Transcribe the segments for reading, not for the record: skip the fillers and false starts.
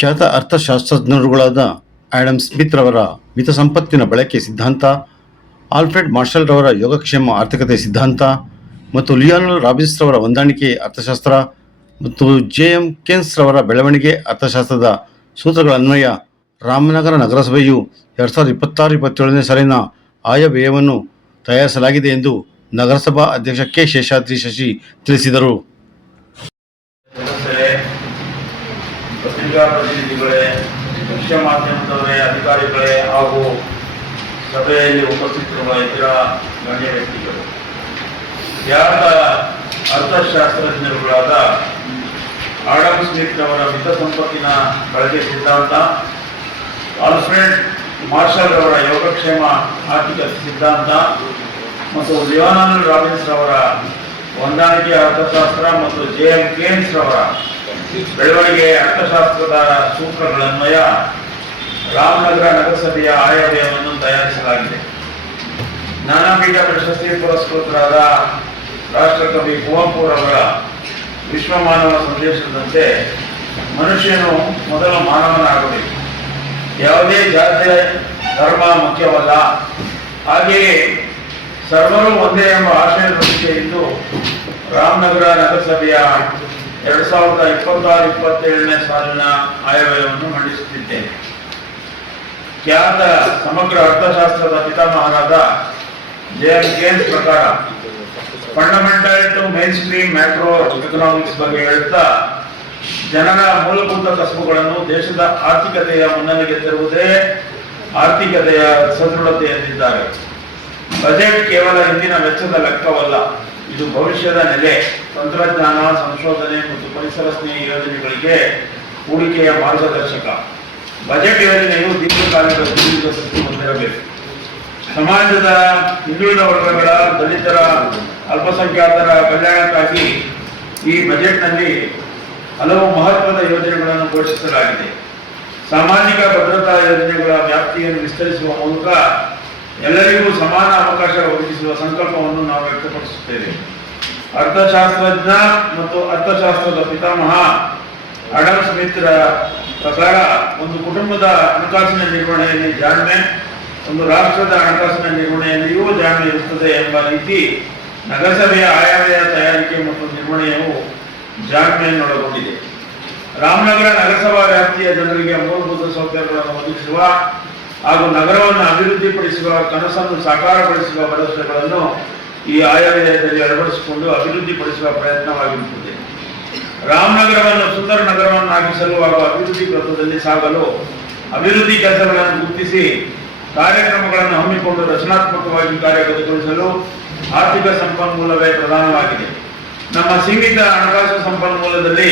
ಖ್ಯಾತ ಅರ್ಥಶಾಸ್ತ್ರಜ್ಞರುಗಳಾದ Adam Smith ರವರ ಮಿತ ಸಂಪತ್ತಿನ ಬಳಕೆ ಸಿದ್ಧಾಂತ, ಆಲ್ಫ್ರೆಡ್ ಮಾರ್ಷಲ್ ರವರ ಯೋಗಕ್ಷೇಮ ಆರ್ಥಿಕತೆ ಸಿದ್ಧಾಂತ ಮತ್ತು ಲಿಯೋನಲ್ ರಾಬಿನ್ಸ್ ರವರ ಹೊಂದಾಣಿಕೆ ಅರ್ಥಶಾಸ್ತ್ರ ಮತ್ತು ಜೆ.ಎಂ. ಕೇನ್ಸ್ ರವರ ಬೆಳವಣಿಗೆ ಅರ್ಥಶಾಸ್ತ್ರದ ಸೂತ್ರಗಳ ಅನ್ವಯ ರಾಮನಗರ ನಗರಸಭೆಯು 2026-27ನೇ ಸಾಲಿನ ಆಯವ್ಯಯವನ್ನು ತಯಾರಿಸಲಾಗಿದೆ ಎಂದು ನಗರಸಭಾ ಅಧ್ಯಕ್ಷ ಕೆ. ಶೇಷಾದ್ರಿ ಶಶಿ ತಿಳಿಸಿದರು. ಪತ್ರಿಕಾ ಪ್ರತಿನಿಧಿಗಳೇ, ದೃಶ್ಯ ಮಾಧ್ಯಮದವರೇ, ಅಧಿಕಾರಿಗಳೇ ಹಾಗೂ ಸಭೆಯಲ್ಲಿ ಉಪಸ್ಥಿತರಿರುವ ಇತರ ಗಣ್ಯ ವ್ಯಕ್ತಿಗಳು, ಖ್ಯಾತ ಅರ್ಥಶಾಸ್ತ್ರಜ್ಞರುಗಳಾದ ಆಡಮ್ ಸ್ಮಿತ್ ಅವರ ಮಿತ ಸಂಪತ್ತಿನ ಬಳಕೆ ಸಿದ್ಧಾಂತ, ಆಲ್ಫ್ರೆಡ್ ಮಾರ್ಷಲ್ ಅವರ ಯೋಗಕ್ಷೇಮ ಆರ್ಥಿಕ ಸಿದ್ಧಾಂತ ಮತ್ತು ಲಿಯೋನಲ್ ರಾಬಿನ್ಸ್ ಅವರ ಹೊಂದಾಣಿಕೆ ಅರ್ಥಶಾಸ್ತ್ರ ಮತ್ತು ಜೆ.ಎಂ. ಕೇನ್ಸ್ ರವರ ಬೆಳವಣಿಗೆ ಅರ್ಥಶಾಸ್ತ್ರದ ಸೂತ್ರಗಳನ್ವಯ ರಾಮನಗರ ನಗರಸಭೆಯ ಆಯವ್ಯಯವನ್ನು ತಯಾರಿಸಲಾಗಿದೆ. ಜ್ಞಾನಪೀಠ ಪ್ರಶಸ್ತಿ ಪುರಸ್ಕೃತರಾದ ರಾಷ್ಟ್ರಕವಿ ಕುವೆಂಪುರವರ ವಿಶ್ವಮಾನವ ಸಂದೇಶದಂತೆ ಮನುಷ್ಯನು ಮೊದಲ ಮಾನವನಾಗಬೇಕು. ಯಾವುದೇ ಜಾತಿ ಧರ್ಮ ಮುಖ್ಯವಲ್ಲ, ಹಾಗೆಯೇ ಸರ್ವರು ಒಂದೇ ಎಂಬ ಆಶಯದೊಂದಿಗೆ ಇಂದು ರಾಮನಗರ ನಗರಸಭೆಯ 2026-27ನೇ ಸಾಲಿನ ಆಯವ್ಯಯವನ್ನು ಮಂಡಿಸುತ್ತಿದ್ದೇನೆ. ಖ್ಯಾತ ಸಮಗ್ರ ಅರ್ಥಶಾಸ್ತ್ರದ ಪಿತಾಮಹರಾದ ಜೆ.ಎಂ. ಕೇನ್ಸ್ ಪ್ರಕಾರ fundamental to mainstream macroeconomics ಬಗ್ಗೆ ಹೇಳುತ್ತಾ, ಜನರ ಮೂಲಭೂತ ಕಸುಬುಗಳನ್ನು ದೇಶದ ಆರ್ಥಿಕತೆಯ ಮುನ್ನೆಲೆಗೆ ತರುವುದೇ ಆರ್ಥಿಕತೆಯ ಸದೃಢತೆ ಎಂದಿದ್ದಾರೆ. ಬಜೆಟ್ ಕೇವಲ ಇಂದಿನ ವೆಚ್ಚದ ಲೆಕ್ಕವಲ್ಲ, ಇದು ಭವಿಷ್ಯದ ನೆಲೆ. ತಂತ್ರಜ್ಞಾನ, ಸಂಶೋಧನೆ ಮತ್ತು ಪರಿಸರ ಸ್ನೇಹಿ ಯೋಜನೆಗಳಿಗೆ ಹೂಡಿಕೆಯ ಮಾರ್ಗದರ್ಶಕ. ಬಜೆಟ್ ಯೋಜನೆಯು ದೀರ್ಘಕಾಲಿಕ ದೃಷ್ಟಿ ಹೊಂದಿರಬೇಕು. ಸಮಾಜದ ಹಿಂದುಳಿದ ವರ್ಗಗಳ, ದಲಿತರ, ಅಲ್ಪಸಂಖ್ಯಾತರ ಕಲ್ಯಾಣಕ್ಕಾಗಿ ಈ ಬಜೆಟ್ನಲ್ಲಿ ಹಲವು ಮಹತ್ವದ ಯೋಜನೆಗಳನ್ನು ಘೋಷಿಸಲಾಗಿದೆ. ಸಾಮಾಜಿಕ ಭದ್ರತಾ ಯೋಜನೆಗಳ ವ್ಯಾಪ್ತಿಯನ್ನು ವಿಸ್ತರಿಸುವ ಮೂಲಕ ಎಲ್ಲರಿಗೂ ಸಮಾನ ಅವಕಾಶ ಒದಗಿಸುವ ಸಂಕಲ್ಪವನ್ನು ನಾವು ವ್ಯಕ್ತಪಡಿಸುತ್ತೇವೆ. ಅರ್ಥಶಾಸ್ತ್ರಜ್ಞ ಮತ್ತು ಅರ್ಥಶಾಸ್ತ್ರದ ಪಿತಾಮಹ ಆಡಮ್ ಸ್ಮಿತ್ ರ ಪ್ರಕಾರ ಒಂದು ಕುಟುಂಬದ ಹಣಕಾಸಿನ ನಿರ್ವಹಣೆಯಲ್ಲಿ ಜಾಣ್ಮೆ, ಒಂದು ರಾಷ್ಟ್ರದ ಹಣಕಾಸಿನ ನಿರ್ವಹಣೆಯಲ್ಲಿಯೂ ಜಾಣ್ಮೆ ಇರುತ್ತದೆ ಎಂಬ ರೀತಿ ನಗರಸಭೆಯ ಆಯವ್ಯಯ ತಯಾರಿಕೆ ಮತ್ತು ನಿರ್ವಹಣೆಯು ಜಾಣ್ಮೆಯನ್ನೊಳಗೊಂಡಿದೆ. ರಾಮನಗರ ನಗರಸಭಾ ವ್ಯಾಪ್ತಿಯ ಜನರಿಗೆ ಮೂಲಭೂತ ಸೌಕರ್ಯಗಳನ್ನು ಒದಗಿಸುವ ಹಾಗೂ ನಗರವನ್ನು ಅಭಿವೃದ್ಧಿಪಡಿಸುವ ಕನಸನ್ನು ಸಾಕಾರಗೊಳಿಸುವ ಭರವಸೆಗಳನ್ನು ಈ ಆಯವ್ಯಯದಲ್ಲಿ ಅಳವಡಿಸಿಕೊಂಡು ಅಭಿವೃದ್ಧಿಪಡಿಸುವ ಪ್ರಯತ್ನವಾಗಿರುತ್ತದೆ. ರಾಮನಗರವನ್ನು ಸುಂದರ ನಗರವನ್ನಾಗಿಸಲು ಹಾಗೂ ಅಭಿವೃದ್ಧಿ ಪಥದಲ್ಲಿ ಸಾಗಲು ಅಭಿವೃದ್ಧಿ ಕೆಲಸಗಳನ್ನು ಗುರುತಿಸಿ ಕಾರ್ಯಕ್ರಮಗಳನ್ನು ಹಮ್ಮಿಕೊಂಡು ರಚನಾತ್ಮಕವಾಗಿ ಕಾರ್ಯಗತಗೊಳಿಸಲು ಆರ್ಥಿಕ ಸಂಪನ್ಮೂಲವೇ ಪ್ರಧಾನವಾಗಿದೆ. ನಮ್ಮ ಸೀಮಿತ ಹಣಕಾಸು ಸಂಪನ್ಮೂಲದಲ್ಲಿ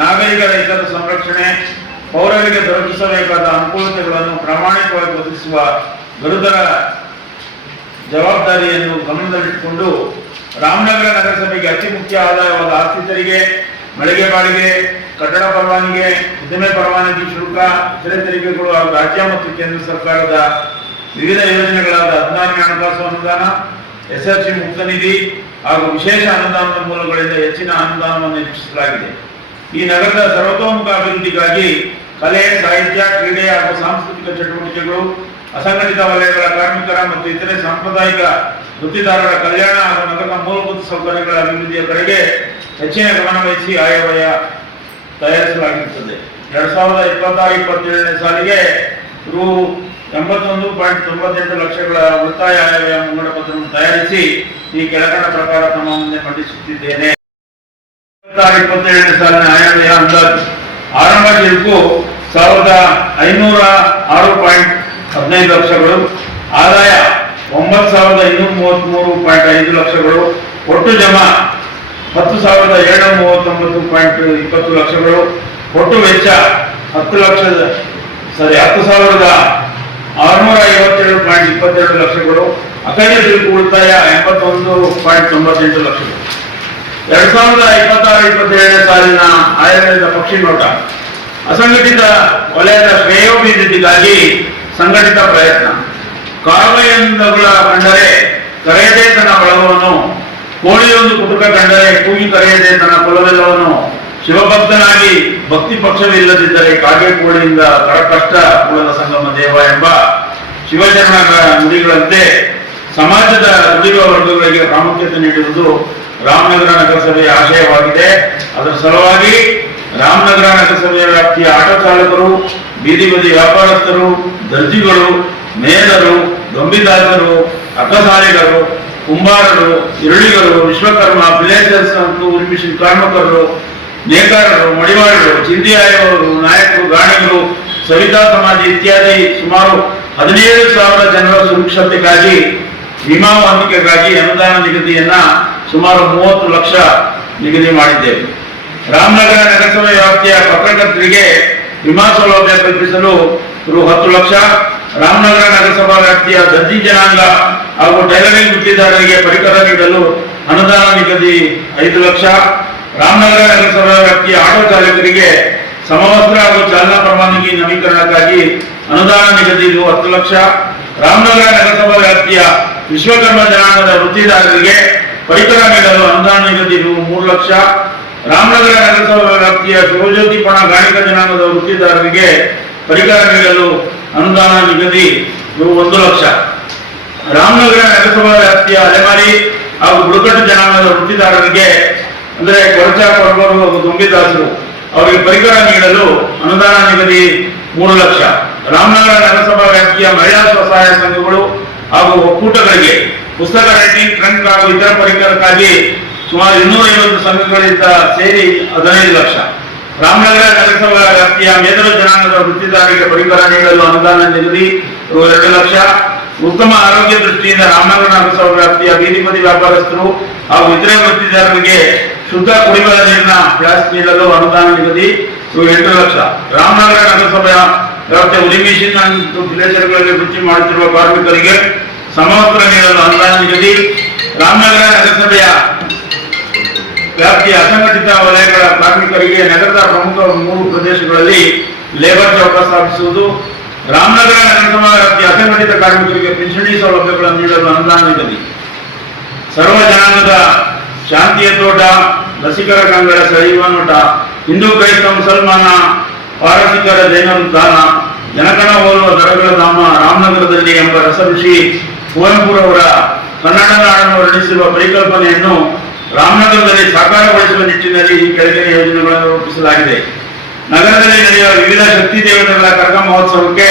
ನಾಗರಿಕರ ಹಿತದ ಸಂರಕ್ಷಣೆ, ಪೌರರಿಗೆ ದೊರಕಿಸಬೇಕಾದ ಅನುಕೂಲತೆಗಳನ್ನು ಪ್ರಾಮಾಣಿಕವಾಗಿ ಒದಗಿಸುವ ಗುರುತರ ಜವಾಬ್ದಾರಿಯನ್ನು ಗಮನದಲ್ಲಿಟ್ಟುಕೊಂಡು ರಾಮನಗರ ನಗರಸಭೆಗೆ ಅತಿ ಮುಖ್ಯ ಆದಾಯವಾದ ಆಸ್ತಿ ತೆರಿಗೆ, ಮಳಿಗೆ ಬಾಡಿಗೆ, ಕಟ್ಟಡ ಪರವಾನಗಿ, ಉದ್ದಿಮೆ ಪರವಾನಗಿ ಶುಲ್ಕ, ಇತರೆ ತೆರಿಗೆಗಳು ಹಾಗೂ ರಾಜ್ಯ ಮತ್ತು ಕೇಂದ್ರ ಸರ್ಕಾರದ ವಿವಿಧ ಯೋಜನೆಗಳಾದ 14ನೇ ಹಣಕಾಸು ಅನುದಾನ, ಎಸ್ಎಫ್ಸಿ ಮುಕ್ತ ನಿಧಿ ಹಾಗೂ ವಿಶೇಷ ಅನುದಾನದ ಮೂಲಗಳಿಂದ ಹೆಚ್ಚಿನ ಅನುದಾನವನ್ನು ಹೆಚ್ಚಿಸಲಾಗಿದೆ. ಈ ನಗರದ ಸರ್ವತೋಮುಖ ಅಭಿವೃದ್ಧಿಗಾಗಿ ಕಲೆ, ಸಾಹಿತ್ಯ, ಕ್ರೀಡೆ ಹಾಗೂ ಸಾಂಸ್ಕೃತಿಕ ಚಟುವಟಿಕೆಗಳು, ಅಸಂಘಟಿತ ವಲಯಗಳ ಕಾರ್ಮಿಕರ ಮತ್ತು ಇತರೆ ಸಾಂಪ್ರದಾಯಿಕ ವೃತ್ತಿದಾರರ ಕಲ್ಯಾಣ ಹಾಗೂ ನಗರದ ಮೂಲಭೂತ ಸೌಕರ್ಯಗಳ ಅಭಿವೃದ್ಧಿಯ ಕಡೆಗೆ ಹೆಚ್ಚಿನ ಗಮನ ವಹಿಸಿ ಆಯವ್ಯಯ ತಯಾರಿಸಲಾಗಿರುತ್ತದೆ. 2026-27ನೇ ಸಾಲಿಗೆ ರೂ. 81.98 ಲಕ್ಷಗಳ ಉಳಿತಾಯ ಆಯವ್ಯಯ ಮುಂಗಡ ಪತ್ರವನ್ನು ತಯಾರಿಸಿ ಈ ಕೆಳಕಂಡ ಪ್ರಕಾರ ತಮ್ಮ ಮುಂದೆ ಮಂಡಿಸುತ್ತಿದ್ದೇನೆ. 2026-27ನೇ ಸಾಲಿನ ಆಯವ್ಯಯ ಅಂದಾಜು ಆರಂಭ ಶುಲ್ಕು 1,506.15 ಲಕ್ಷಗಳು, ಆದಾಯ 9,233.5 ಲಕ್ಷಗಳು, ಒಟ್ಟು ಜಮಾ 10,739.20 ಲಕ್ಷಗಳು, ಒಟ್ಟು ವೆಚ್ಚ 10,657.22 ಲಕ್ಷಗಳು, ಅಖಂಡ ಶುಲ್ಕ ಉಳಿತಾಯ 81.98 ಲಕ್ಷಗಳು. 2026-27ನೇ ಸಾಲಿನ ಆಯವ್ಯಯದ ಪಕ್ಷಿ ನೋಟ. ಅಸಂಘಟಿತ ವಲಯದ ಶ್ರೇಯೋಭಿವೃದ್ಧಿಗಾಗಿ ಸಂಘಟಿತ ಪ್ರಯತ್ನ. ಕಾಲುವೆಯೊಂದುಗಳ ಕಂಡರೆ ಕರೆಯದೇ ತನ್ನ ಬಳಗವನ್ನು, ಕೋಳಿಯೊಂದು ಕುಟುಕ ಕಂಡರೆ ಕೂಗಿ ಕರೆಯದೇ ತನ್ನ ಕುಲವೆಲ್ಲವನ್ನು ಶಿವಭಕ್ತನಾಗಿ ಭಕ್ತಿ ಪಕ್ಷವಿಲ್ಲದಿದ್ದರೆ ಕಾಗೆ ಕೋಳಿಯಿಂದ ಕಡಕಷ್ಟ ಕೂಡಲ ಸಂಗಮ ದೇವ ಎಂಬ ಶಿವಚರಣರ ನುಡಿಗಳಂತೆ ಸಮಾಜದ ದುಡಿಯುವ ವರ್ಗಗಳಿಗೆ ಪ್ರಾಮುಖ್ಯತೆ ನೀಡುವುದು ರಾಮನಗರ ನಗರಸಭೆಯ ಆಶಯವಾಗಿದೆ. ಅದರ ಸಲುವಾಗಿ ರಾಮನಗರ ನಗರಸಭೆಯ ವ್ಯಾಪ್ತಿಯ ಆಟೋ ಚಾಲಕರು, ಬೀದಿ ಬದಿ ವ್ಯಾಪಾರಸ್ಥರು, ದರ್ಜಿಗಳು, ಮೇಲರು, ಗಂಬಿದಾಸರು, ಅಕ್ಕಸಾಲಿಗರು, ಕುಂಬಾರರು, ಇರುಳಿಗರು, ವಿಶ್ವಕರ್ಮ, ವಿಲೇಜರ್ಸ್ ಮತ್ತು ಮಿಷನ್ ಕಾರ್ಮಿಕರು, ನೇಕಾರರು, ಮಡಿವಾಳರು, ಚಿಂದಿಯಾಯವರು, ನಾಯಕರು, ಗಾಣಿಗರು, ಸವಿತಾ ಸಮಾಜ ಇತ್ಯಾದಿ ಸುಮಾರು 17,000 ಜನರ ಸುರಕ್ಷತೆಗಾಗಿ ವಿಮಾ ಹೊಂದಿಕೆಗಾಗಿ ಅನುದಾನ ನಿಗದಿಯನ್ನ ಸುಮಾರು 30 ಲಕ್ಷ ನಿಗದಿ ಮಾಡಿದ್ದೇವೆ. ರಾಮನಗರ ನಗರಸಭೆ ವ್ಯಾಪ್ತಿಯ ಪತ್ರಕರ್ತರಿಗೆ ವಿಮಾ ಸೌಲಭ್ಯ ಕಲ್ಪಿಸಲು ರು 10 ಲಕ್ಷ, ರಾಮನಗರ ನಗರಸಭಾ ವ್ಯಾಪ್ತಿಯ ದರ್ಜಿ ಜನಾಂಗ ಹಾಗೂ ಟೈಲರಿಂಗ್ ವೃತ್ತಿದಾರರಿಗೆ ಪರಿಕರ ನೀಡಲು ಅನುದಾನ ನಿಗದಿ 5 ಲಕ್ಷ, ರಾಮನಗರ ನಗರಸಭಾ ವ್ಯಾಪ್ತಿಯ ಆಟೋ ಚಾಲಕರಿಗೆ ಸಮವಸ್ತ್ರ ಹಾಗೂ ಚಾಲನಾ ಪರವಾನಗಿ ನವೀಕರಣಕ್ಕಾಗಿ ಅನುದಾನ ನಿಗದಿ 10 ಲಕ್ಷ, ರಾಮನಗರ ನಗರಸಭಾ ವ್ಯಾಪ್ತಿಯ ವಿಶ್ವಕರ್ಮ ಜನಾಂಗದ ವೃತ್ತಿದಾರರಿಗೆ ಪರಿಕರ ನೀಡಲು ಅನುದಾನ ನಿಗದಿ 3 ಲಕ್ಷ, ರಾಮನಗರ ನಗರಸಭಾ ವ್ಯಾಪ್ತಿಯ ಶಿವಜ್ಯೋತಿ ಪಣ ಗಾಣಿಕ ಜನಾಂಗದ ವೃತ್ತಿದಾರರಿಗೆ ಪರಿಕರ ನೀಡಲು ಅನುದಾನ ನಿಗದಿ 1 ಲಕ್ಷ, ರಾಮನಗರ ನಗರಸಭಾ ವ್ಯಾಪ್ತಿಯ ಅಲೆಮಾರಿ ಹಾಗೂ ಬುಡಕಟ್ಟು ಜನಾಂಗದ ವೃತ್ತಿದಾರರಿಗೆ ಅಂದರೆ ಕೊರಚ, ಕೊರಬರು ಹಾಗೂ ದುಂಬಿದಾಸರು ಅವರಿಗೆ ಪರಿಕರ ನೀಡಲು ಅನುದಾನ ನಿಗದಿ 3 ಲಕ್ಷ, ರಾಮನಗರ ನಗರಸಭಾ ವ್ಯಾಪ್ತಿಯ ಮಹಿಳಾ ಸ್ವಸಹಾಯ ಸಂಘಗಳು ಹಾಗೂ ಒಕ್ಕೂಟಗಳಿಗೆ ಪುಸ್ತಕ ರೈಟಿಂಗ್, ಟ್ರಂಕ್ ಹಾಗೂ ಇತರ ಪರಿಕರಕ್ಕಾಗಿ ಸುಮಾರು 250 ಸಂಘಗಳಿಂದ ಸೇರಿ 15 ಲಕ್ಷ, ರಾಮನಗರ ನಗರಸಭಾ ವ್ಯಾಪ್ತಿಯ ಮೇದರು ಜನಾಂಗದ ವೃತ್ತಿದಾರರಿಗೆ ಪರಿಕರ ನೀಡಲು ಅನುದಾನ ನಿಗದಿ 2 ಲಕ್ಷ, ಉತ್ತಮ ಆರೋಗ್ಯ ದೃಷ್ಟಿಯಿಂದ ರಾಮನಗರ ನಗರಸಭಾ ವ್ಯಾಪ್ತಿಯ ಬೀದಿ ಬದಿ ವ್ಯಾಪಾರಸ್ಥರು ಹಾಗೂ ಇತರೆ ವೃತ್ತಿದಾರರಿಗೆ ಶುದ್ಧ ಕುಡಿಯುವ ನೀರಿನ ಗ್ಲಾಸ್ ನೀಡಲು ಅನುದಾನ ನಿಗದಿ 8 ಲಕ್ಷ, ರಾಮನಗರ ನಗರಸಭೆಯ ವ್ಯಾಪ್ತಿಯ ಉಲಿ ಮಿಷನ್ ಮತ್ತು ವಿಲೇಜರ್ಗಳಲ್ಲಿ ವೃತ್ತಿ ಮಾಡುತ್ತಿರುವ ಕಾರ್ಮಿಕರಿಗೆ ಸಮವಸ್ತ್ರ ನೀಡಲು ಅನುದಾನ ನಿಗದಿ, ರಾಮನಗರ ನಗರಸಭೆಯ ವ್ಯಾಪ್ತಿಯ ಅಸಂಘಟಿತ ವಲಯಗಳ ಕಾರ್ಮಿಕರಿಗೆ ನಗರದ ಪ್ರಮುಖ 3 ಪ್ರದೇಶಗಳಲ್ಲಿ ಲೇಬರ್ ಚೌಕ ಸ್ಥಾಪಿಸುವುದು, ರಾಮನಗರ ನಗರಸಭಾ ವ್ಯಾಪ್ತಿಯ ಅಸಂಘಟಿತ ಕಾರ್ಮಿಕರಿಗೆ ಪಿಂಚಣಿ ಸೌಲಭ್ಯಗಳನ್ನು ನೀಡಲು ಅನುದಾನ ನಿಗದಿ, ಸರ್ವ ಜನಾಂಗದ ಶಾಂತಿಯ ತೋಟ, ರಸಿಕರ ಕಂಗಳ ಸೈವ ನೋಟ, ಹಿಂದೂ ಕ್ರೈಸ್ತ ಮುಸಲ್ಮಾನ ಪಾರಸಿಕರ ಜೈನ ದಾನ, ಜನಗಣ ಹೋಲುವ ದರಗಳ ಧಾಮ ರಾಮನಗರದಲ್ಲಿ ಎಂಬ ರಸಋಷಿ ಕುವೆಂಪುರವರ ಕನ್ನಡ ನಾಡನ್ನು ವರ್ಣಿಸಿರುವ ಪರಿಕಲ್ಪನೆಯನ್ನು ರಾಮನಗರದಲ್ಲಿ ಸಾಕಾರಗೊಳಿಸುವ ನಿಟ್ಟಿನಲ್ಲಿ ಈ ಕೆಳಗಿನ ಯೋಜನೆಗಳನ್ನು ರೂಪಿಸಲಾಗಿದೆ. ನಗರದಲ್ಲಿ ನಡೆಯುವ ವಿವಿಧ ಶಕ್ತಿ ದೇವತೆಗಳ ಕರಗ ಮಹೋತ್ಸವಕ್ಕೆ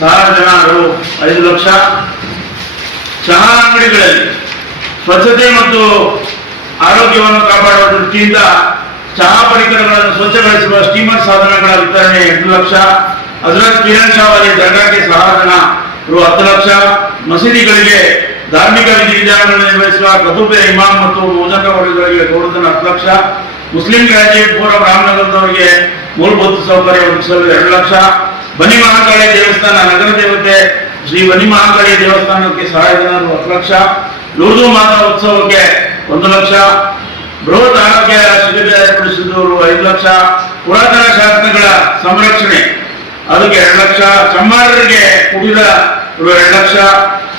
ಸಹಾಯಧನ ರು 5 ಲಕ್ಷ, ಚಹಾ ಅಂಗಡಿಗಳಲ್ಲಿ ಸ್ವಚ್ಛತೆ ಮತ್ತು ಆರೋಗ್ಯವನ್ನು ಕಾಪಾಡುವ ದೃಷ್ಟಿಯಿಂದ ಚಹಾ ಪರಿಕರಗಳನ್ನು ಸ್ವಚ್ಛಗೊಳಿಸುವ ಸ್ಟೀಮರ್ ಸಾಧನಗಳ ವಿತರಣೆ 8 ಲಕ್ಷ, ಹಜರತ್ ಕಿರಣ್ ಶಾವಲಿ ದರ್ಗಾಕ್ಕೆ ಸಹಾಯಧನ ರು 10 ಲಕ್ಷ, ಮಸೀದಿಗಳಿಗೆ ಧಾರ್ಮಿಕ ವಿಧಿವಿಧಾನಗಳನ್ನು ನಿರ್ವಹಿಸುವ ಕತೂಬೆ ಇಮಾಮ್ ಮತ್ತು ಮೋಜಕ ವರ್ಗಗಳಿಗೆ ಗೌರವಧನ 10 ಲಕ್ಷ, ಮುಸ್ಲಿಂ ಗ್ರಾಜ್ಯುಯೇಟ್ ಫೋರಂ ರಾಮನಗರದವರಿಗೆ ಮೂಲಭೂತ ಸೌಕರ್ಯ ಒದಗಿಸಲು 2 ಲಕ್ಷ, ಬನ್ನಿ ಮಹಾಕಾಳಿ ದೇವಸ್ಥಾನ ನಗರ ದೇವತೆ ಶ್ರೀ ಬನ್ನಿ ಮಹಾಕಾಳಿ ದೇವಸ್ಥಾನಕ್ಕೆ ಸಹಾಯಧನ 10 ಲಕ್ಷ, ಲೂರ್ದು ಮಾತಾ ಉತ್ಸವಕ್ಕೆ 1 ಲಕ್ಷ, ಬೃಹತ್ ಆರೋಗ್ಯ ಶಿಬಿರ ಏರ್ಪಡಿಸಿದವರು 5 ಲಕ್ಷ, ಪುರಾತನ ಶಾಸನಗಳ ಸಂರಕ್ಷಣೆ ಅದಕ್ಕೆ 2 ಲಕ್ಷ, ಚಮ್ಮಾರರಿಗೆ ಕುಡಿದ 2 ಲಕ್ಷ,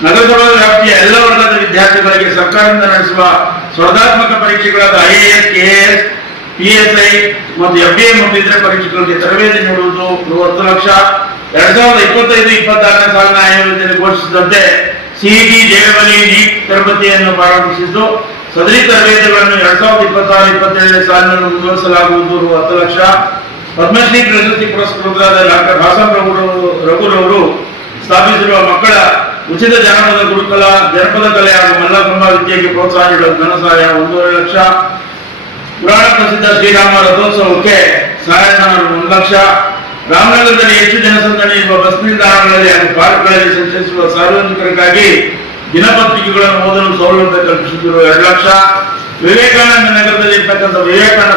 ನಗರಸಭಾ ವ್ಯಾಪ್ತಿಯ ಎಲ್ಲ ವರ್ಗದ ವಿದ್ಯಾರ್ಥಿಗಳಿಗೆ ಸರ್ಕಾರದಿಂದ ನಡೆಸುವ ಸ್ಪರ್ಧಾತ್ಮಕ ಪರೀಕ್ಷೆಗಳಾದ IAS, KAS, PSI ಮತ್ತು FBA ಮತ್ತು ಇತರ ಪರೀಕ್ಷೆಗಳಿಗೆ ತರಬೇತಿ ನೀಡುವುದು 10 ಲಕ್ಷ, 2025-26ನೇ ಸಾಲಿನ ಆಯೋಜನೆ ಘೋಷಿಸಿದಂತೆ CET, JEE, NEET ತರಬೇತಿಯನ್ನು ಪ್ರಾರಂಭಿಸಿದ್ದು ಸದರಿ ತರಬೇತಿಗಳನ್ನು 2026-27ನೇ ಸಾಲಿನಲ್ಲಿ ಮುಂದುವರಿಸಲಾಗುವುದು 10 ಲಕ್ಷ, ಪದ್ಮಶ್ರೀ ಪ್ರಶಸ್ತಿ ಪುರಸ್ಕೃತರಾದ ಡಾಕ್ಟರ್ ಹಾಸನ್ ರಘುರವರು ಸ್ಥಾಪಿಸಿರುವ ಮಕ್ಕಳ ಉಚಿತ ಜನಪದ ಗುರುಕುಲ, ಜನಪದ ಕಲೆ ಹಾಗೂ ಮಲ್ಲಕಂಬ ವಿದ್ಯೆಗೆ ಪ್ರೋತ್ಸಾಹ ನೀಡಲು ಧನ ಸಹಾಯ 1.5 ಲಕ್ಷ, ಪುರಾಣ ಪ್ರಸಿದ್ಧ ಶ್ರೀರಾಮ ರಥೋತ್ಸವಕ್ಕೆ ಸಹಾಯಧನ 1 ಲಕ್ಷ, ರಾಮನಗರದಲ್ಲಿ ಹೆಚ್ಚು ಜನಸಂದಣಿ ಇರುವ ಬಸ್ ನಿಲ್ದಾಣಗಳಲ್ಲಿ ಹಾಗೂ ಪಾರ್ಕ್ಗಳಲ್ಲಿ ಸಂಚರಿಸುವ ಸಾರ್ವಜನಿಕರಿಗಾಗಿ ದಿನಪತ್ರಿಕೆಗಳನ್ನು ಓದಲು ಸೌಲಭ್ಯ ಕಲ್ಪಿಸುತ್ತಿರುವ 2 ಲಕ್ಷ, ವಿವೇಕಾನಂದ ನಗರದಲ್ಲಿ ಇರ್ತಕ್ಕಂಥ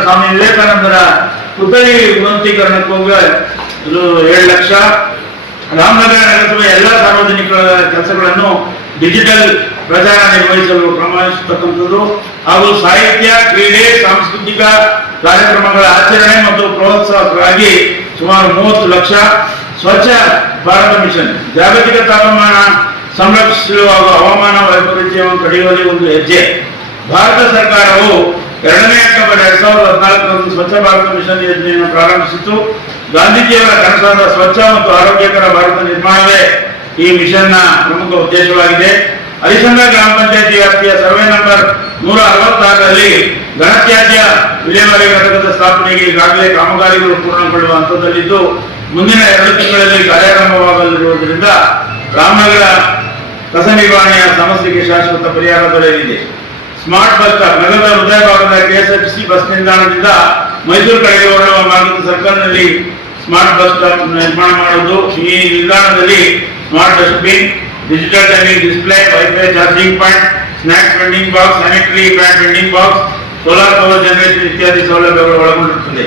ಸ್ವಾಮಿ ವಿವೇಕಾನಂದರ ಪುತ್ಥಳಿ ಉನ್ನತೀಕರಣಕ್ಕೋಗಿ 7 ಲಕ್ಷ, ರಾಮನಗರ ನಗರಸಭೆ ಎಲ್ಲ ಸಾರ್ವಜನಿಕ ಕೆಲಸಗಳನ್ನು ಡಿಜಿಟಲ್ ಪ್ರಚಾರ ನಿರ್ವಹಿಸಲು ಕ್ರಮಿಸತಕ್ಕಂಥದ್ದು ಹಾಗೂ ಸಾಹಿತ್ಯ, ಕ್ರೀಡೆ, ಸಾಂಸ್ಕೃತಿಕ ಕಾರ್ಯಕ್ರಮಗಳ ಆಚರಣೆ ಮತ್ತು ಪ್ರೋತ್ಸಾಹಕ್ಕಾಗಿ ಸುಮಾರು 30 ಲಕ್ಷ, ಸ್ವಚ್ಛ ಭಾರತ ಮಿಷನ್ ಜಾಗತಿಕ ತಾಪಮಾನ ಸಂರಕ್ಷಿಸುವ ಹಾಗೂ ಹವಾಮಾನ ವೈಪರೀತ್ಯವನ್ನು ತಡೆಯುವಲ್ಲಿ ಒಂದು ಹೆಜ್ಜೆ. ಭಾರತ ಸರ್ಕಾರವು 2ನೇ ಅಕ್ಟೋಬರ್ 2014ರಂದು ಸ್ವಚ್ಛ ಭಾರತ ಮಿಷನ್ ಯೋಜನೆಯನ್ನು ಪ್ರಾರಂಭಿಸಿತು. ಗಾಂಧೀಜಿಯವರ ಕನಸಾದ ಸ್ವಚ್ಛ ಮತ್ತು ಆರೋಗ್ಯಕರ ಭಾರತ ನಿರ್ಮಾಣವೇ ಈ ಮಿಷನ್ನ ಪ್ರಮುಖ ಉದ್ದೇಶವಾಗಿದೆ. ಹರಿಶಂಗ ಗ್ರಾಮ ಪಂಚಾಯತಿ ವ್ಯಾಪ್ತಿಯ ಸರ್ವೆ ನಂಬರ್ 166ರಲ್ಲಿ ಘನತ್ಯಾಜ್ಯ ವಿಲೇವಾರಿ ಘಟಕದ ಸ್ಥಾಪನೆಗೆ ಈಗಾಗಲೇ ಕಾಮಗಾರಿಗಳು ಪೂರ್ಣಗೊಳ್ಳುವ ಹಂತದಲ್ಲಿದ್ದು, ಮುಂದಿನ 2 ತಿಂಗಳಲ್ಲಿ ಕಾರ್ಯಾರಂಭವಾಗಲಿರುವುದರಿಂದ ರಾಮನಗರ ಕಸ ನಿರ್ವಹಣೆಯ ಸಮಸ್ಯೆಗೆ ಶಾಶ್ವತ ಪರಿಹಾರ ದೊರೆಯಲಿದೆ. ಸ್ಮಾರ್ಟ್ ಬಸ್ ಸ್ಟಾಪ್ ನಗರದ ಹೃದಯ ಭಾಗದ ಕೆಎಸ್ಆರ್ಟಿಸಿ ಬಸ್ ನಿಲ್ದಾಣದಿಂದ ಮೈಸೂರು ಕಡೆಗೆ ಹೊರಡುವ ಮಾರ್ಗದ ಸರ್ಕಲ್ನಲ್ಲಿ ಸ್ಮಾರ್ಟ್ ಬಸ್ ಸ್ಟಾಪ್ ನಿರ್ಮಾಣ ಮಾಡುವುದು. ಈ ನಿಲ್ದಾಣದಲ್ಲಿ smart dustbin, digital timing display, wifi charging point, snacks vending box, sanitary pad vending box, solar power generator ಇತ್ಯಾದಿ ಸೌಲಭ್ಯಗಳು ಒಳಗೊಂಡಿರುತ್ತದೆ.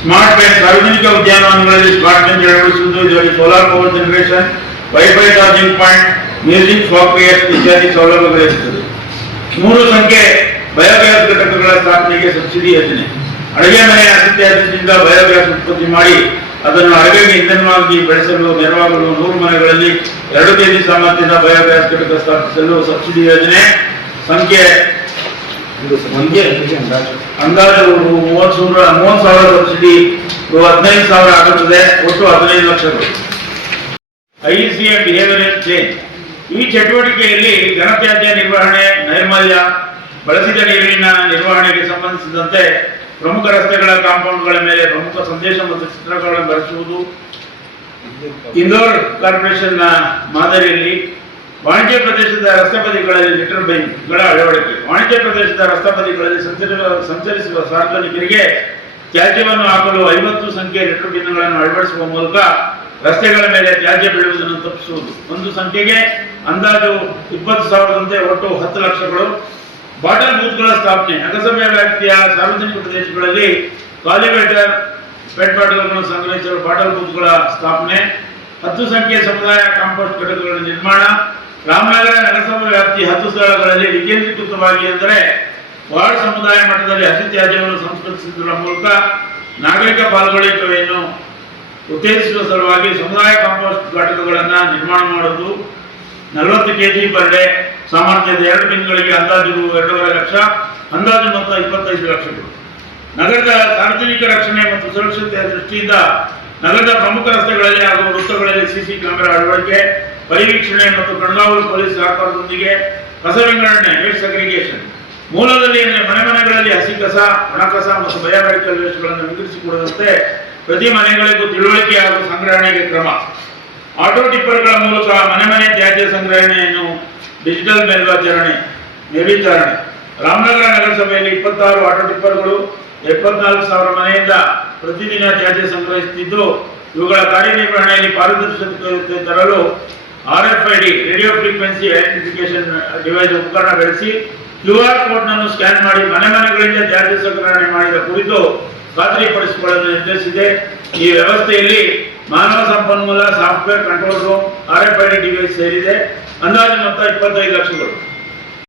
ಸ್ಮಾರ್ಟ್ ಬೆಂಚ್ ಸಾರ್ವಜನಿಕ ಉದ್ಯಾನವನಗಳಲ್ಲಿ ಸ್ಮಾರ್ಟ್ ಬೆಂಚ್ ಅಳವಡಿಸುವುದು. ಇದರಲ್ಲಿ solar power generation, wifi charging point, music software ಇತ್ಯಾದಿ ಸೌಲಭ್ಯಗಳಿರುತ್ತದೆ. 3 ಸಂಖ್ಯೆ ಬಯೋಗ್ಯಾಸ್ ಘಟಕಗಳ ಸ್ಥಾಪನೆಗೆ ಸಬ್ಸಿಡಿ ಯೋಜನೆ. ಅಡುಗೆ ಮನೆ ಅತಿಥ್ಯದಿಂದ ಬಯೋಗ್ಯಾಸ್ ಉತ್ಪತ್ತಿ ಮಾಡಿ ಅದನ್ನು ಅಡುಗೆಗೆ ಇಂಧನವಾಗಿ ಬೆಳೆಸಲು ನೆರವಾಗಲು 100 ಮನೆಗಳಲ್ಲಿ 2 ಕೆಜಿ ಸಾಮರ್ಥ್ಯದ ಬಯೋಗ್ಯಾಸ್ ಘಟಕ ಸ್ಥಾಪಿಸಲು ಸಬ್ಸಿಡಿ ಯೋಜನೆ. ಸಂಖ್ಯೆ ಅಂದಾಜು 30,000 ಸಬ್ಸಿಡಿ, 15,000 ಆಗುತ್ತದೆ. ಒಟ್ಟು 15 ಲಕ್ಷಗಳು. IECM behavioural change. ಈ ಚಟುವಟಿಕೆಯಲ್ಲಿ ಘನತ್ಯಾಜ್ಯ ನಿರ್ವಹಣೆ, ನೈರ್ಮಲ್ಯ, ಬಳಸಿದ ನೀರಿನ ನಿರ್ವಹಣೆಗೆ ಸಂಬಂಧಿಸಿದಂತೆ ಪ್ರಮುಖ ರಸ್ತೆಗಳ ಕಾಂಪೌಂಡ್ಗಳ ಮೇಲೆ ಪ್ರಮುಖ ಸಂದೇಶ ಮತ್ತು ಚಿತ್ರಗಳನ್ನು ಬರೆಸುವುದು. ಇಂದೋರ್ ಕಾರ್ಪೊರೇಷನ್ ಮಾದರಿಯಲ್ಲಿ ವಾಣಿಜ್ಯ ಪ್ರದೇಶದ ರಸ್ತೆ ಬದಿಗಳಲ್ಲಿ ಲಿಟರ್ ಬೈನ್ಗಳ ಅಳವಡಿಕೆ. ವಾಣಿಜ್ಯ ಪ್ರದೇಶದ ರಸ್ತೆ ಬದಿಗಳಲ್ಲಿ ಸಂಚರಿಸುವ ಸಾರ್ವಜನಿಕರಿಗೆ ತ್ಯಾಜ್ಯವನ್ನು ಹಾಕಲು 50 ಸಂಖ್ಯೆಯ ಲಿಟರ್ ಬಿನ್ಗಳನ್ನು ಅಳವಡಿಸುವ ಮೂಲಕ ರಸ್ತೆಗಳ ಮೇಲೆ ತ್ಯಾಜ್ಯ ಬೀಳುವುದನ್ನು ತಪ್ಪಿಸುವುದು. 1 ಸಂಖ್ಯೆಗೆ ಅಂದಾಜು 20,000ದಂತೆ ಒಟ್ಟು 10 ಲಕ್ಷಗಳು. ಬಾಟಲ್ ಬೂತ್ಗಳ ಸ್ಥಾಪನೆ. ನಗರಸಭೆ ವ್ಯಾಪ್ತಿಯ ಸಾರ್ವಜನಿಕ ಪ್ರದೇಶಗಳಲ್ಲಿ ಖಾಲಿ ಪೆಟ್ ಬಾಟಲ್ಗಳನ್ನು ಸಂಗ್ರಹಿಸಲು ಬಾಟಲ್ ಬೂತ್ಗಳ ಸ್ಥಾಪನೆ. 10 ಸಂಖ್ಯೆಯ ಸಮುದಾಯ ಕಾಂಪೋಸ್ಟ್ ಘಟಕಗಳ ನಿರ್ಮಾಣ. ರಾಮನಗರ ನಗರಸಭೆ ವ್ಯಾಪ್ತಿಯ 10 ಸ್ಥಳಗಳಲ್ಲಿ ವಿಕೇಂದ್ರೀಕೃತವಾಗಿ, ಅಂದರೆ ವಾರ್ಡ್ ಸಮುದಾಯ ಮಟ್ಟದಲ್ಲಿ ಹಸಿ ತ್ಯಾಜ್ಯವನ್ನು ಸಂಸ್ಕರಿಸುವುದರ ಮೂಲಕ ನಾಗರಿಕ ಪಾಲ್ಗೊಳ್ಳುವಿಕೆಯನ್ನು ಉತ್ತೇಜಿಸುವ ಸಲುವಾಗಿ ಸಮುದಾಯ ಕಾಂಪೋಸ್ಟ್ ಘಟಕಗಳನ್ನು ನಿರ್ಮಾಣ ಮಾಡುವುದು. 40 ಕೆಜಿ ಪರ್ ಡೇ ಸಾಮರ್ಥ್ಯದ 2 ಬಿನ್ಗಳಿಗೆ ಅಂದಾಜು 2.5 ಲಕ್ಷ, ಅಂದಾಜು ಮೊತ್ತ 25 ಲಕ್ಷಗಳು. ನಗರದ ಸಾರ್ವಜನಿಕ ರಕ್ಷಣೆ ಮತ್ತು ಸುರಕ್ಷತೆಯ ದೃಷ್ಟಿಯಿಂದ ನಗರದ ಪ್ರಮುಖ ರಸ್ತೆಗಳಲ್ಲಿ ಹಾಗೂ ವೃತ್ತಗಳಲ್ಲಿ ಸಿಸಿ ಕ್ಯಾಮೆರಾ ಅಳವಡಿಕೆ, ಪರಿವೀಕ್ಷಣೆ ಮತ್ತು ಕಣ್ಗಾವಲು ಪೊಲೀಸ್ ಸಹಕಾರದೊಂದಿಗೆ ಕಸ ವಿಂಗಡಣೆ, ವೇಸ್ಟ್ ಸೆಗ್ರಿಗೇಷನ್. ಮೂಲದಲ್ಲಿ ಮನೆಗಳಲ್ಲಿ ಹಸಿ ಕಸ, ಒಣ ಕಸ ಮತ್ತು ಬಯೋಮೆಡಿಕಲ್ ವೇಸ್ಟ್ಗಳನ್ನು ವಿಂಗಡಿಸಿಕೊಡುವಂತೆ ಪ್ರತಿ ಮನೆಗಳಿಗೂ ತಿಳುವಳಿಕೆ ಹಾಗೂ ಸಂಗ್ರಹಣೆಗೆ ಕ್ರಮ. ಆಟೋ ಟಿಪ್ಪರ್ಗಳ ಮೂಲಕ ಮನೆ ತ್ಯಾಜ್ಯ ಸಂಗ್ರಹಣೆಯನ್ನು ಡಿಜಿಟಲ್ ಮೇಲ್ವಿಚಾರಣೆ. ರಾಮನಗರ ನಗರಸಭೆಯಲ್ಲಿ 26 ಆಟೋ ಟಿಪ್ಪರ್ಗಳು 74,000 ಮನೆಯಿಂದ ಪ್ರತಿದಿನ ತ್ಯಾಜ್ಯ ಸಂಗ್ರಹಿಸುತ್ತಿದ್ದು, ಇವುಗಳ ಕಾರ್ಯನಿರ್ವಹಣೆಯಲ್ಲಿ ಪಾರದರ್ಶಕತೆ ತರಲು RFID radio frequency identification device ಉಪಕರಣ ಬೆಳೆಸಿ QR ಕೋಡ್ನನ್ನು ಸ್ಕ್ಯಾನ್ ಮಾಡಿ ಮನೆಗಳಿಂದ ತ್ಯಾಜ್ಯ ಸಂಗ್ರಹಣೆ ಮಾಡಿದ ಕುರಿತು ಖಾತ್ರಿಪಡಿಸಿಕೊಳ್ಳಲು ನಿರ್ಧರಿಸಿದೆ. ಈ ವ್ಯವಸ್ಥೆಯಲ್ಲಿ ಮಾನವ ಸಂಪನ್ಮೂಲ, software control room, RFID device ಸೇರಿದೆ. ಅಂದಾಜು ಮೊತ್ತ 25 ಲಕ್ಷಗಳು.